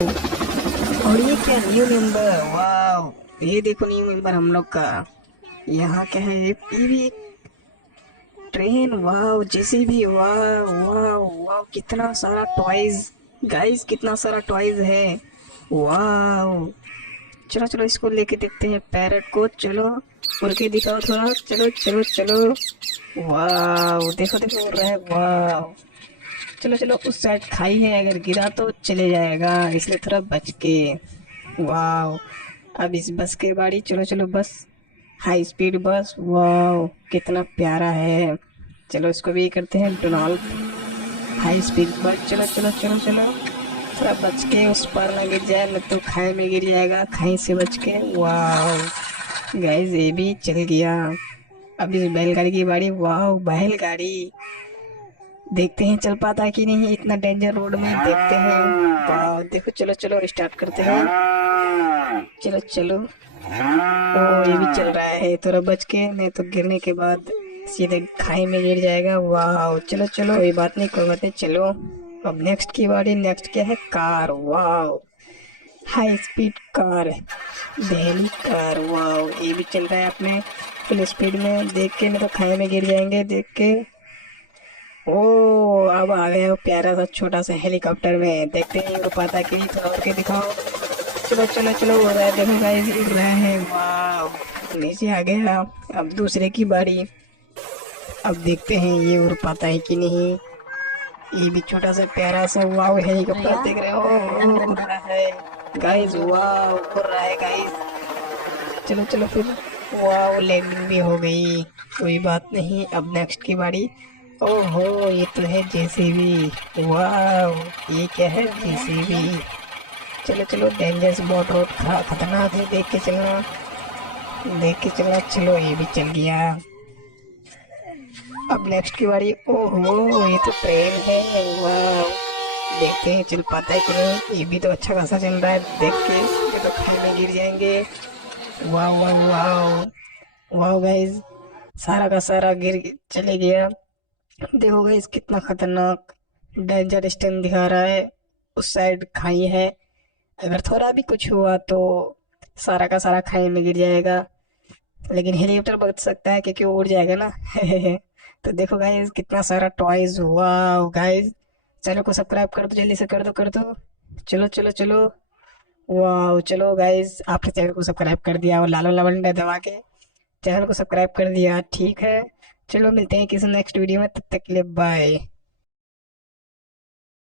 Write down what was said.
और ये क्या न्यू मेंबर, वाह ये देखो न्यू मेंबर हम लोग का। यहाँ क्या है, ये भी एक ट्रेन, वाह जेसीबी, वाह वाह वाह कितना सारा टॉयज। गाइस कितना सारा टॉयज है, वाह। चलो चलो इसको लेके देखते हैं पैरट को, चलो उड़ के दिखाओ थोड़ा, चलो चलो चलो। वाह देखो देखो उड़ रहा है, वाह। चलो चलो उस साइड खाई है, अगर गिरा तो चले जाएगा, इसलिए थोड़ा बच के। वाह अब इस बस के बारी, चलो चलो बस, हाई स्पीड बस, वाह कितना प्यारा है। चलो इसको भी करते हैं डोनाल्ड हाई स्पीड बस, चलो चलो चलो चलो। थोड़ा बच के उस पर ना गिर जाए, नहीं तो खाई में गिर जाएगा, खाई से बच के। वाह गाइस ये भी चल गया। अब इस बैलगाड़ी की बारी, वाह बैलगाड़ी, देखते हैं चल पाता है कि नहीं इतना डेंजर रोड में, देखते हैं। वाह देखो, चलो चलो स्टार्ट करते हैं, चलो चलो। ओ ये भी चल रहा है, थोड़ा बच के, नहीं तो गिरने के बाद सीधे खाई में गिर जाएगा। वाह चलो चलो कोई बात नहीं, कोई बात नहीं, चलो। अब नेक्स्ट की बारी, नेक्स्ट क्या है, कार, वाह high speed car, Delhi car, वाह ये भी चल रहा है अपने फुल स्पीड में, देख के नहीं तो खाई में गिर जाएंगे, देख के। ओ अब आ गया वो प्यारा सा छोटा सा हेलीकॉप्टर में, देखते हैं उड़ पाता कि थोड़ा उड़ के दिखाओ। चलो चलो चलो उड़ रहा है, देखो गाइस उड़ रहा है, वाह नीचे आ गया। अब दूसरे की बारी, अब देखते हैं ये उड़ पाता है कि नहीं। ये भी छोटा सा प्यारा सा वाह हेलीकॉप्टर, देख रहे हो उड़ रहा है गाइस, वाह उड़ रहा है गाइस। चलो चलो फिर, वाह लैंडिंग भी हो गई, कोई बात नहीं। अब नेक्स्ट की बारी, ओहो ये तो है जेसीबी, वाह ये क्या है, जेसीबी। चलो चलो डेंजरस बहुत रोड, खतरनाक है, देख के चलना, देख के चलना, चलो ये भी चल गया। अब नेक्स्ट की बारी, ओहो ये तो ट्रेन है, वाह देखते हैं चल पाता है कि नहीं, ये भी तो अच्छा खासा चल रहा है, देख के ये तो खाई में गिर जाएंगे। वाह वाह वाह वाह गाइस, सारा का सारा गिर चले गया। देखो गाइस कितना खतरनाक डेंजर स्टैंड दिखा रहा है, उस साइड खाई है, अगर थोड़ा भी कुछ हुआ तो सारा का सारा खाई में गिर जाएगा, लेकिन हेलीकॉप्टर बच सकता है क्योंकि वो उड़ जाएगा ना। तो देखो गाइस कितना सारा टॉयज हुआ गाइस। चैनल को सब्सक्राइब कर दो, जल्दी से कर दो कर दो, चलो चलो चलो। वाह चलो गाइस आपने चैनल को सब्सक्राइब कर दिया और लाल वाला बटन दबा के चैनल को सब्सक्राइब कर दिया, ठीक है। चलो मिलते हैं किसी नेक्स्ट वीडियो में, तब तक के लिए बाय।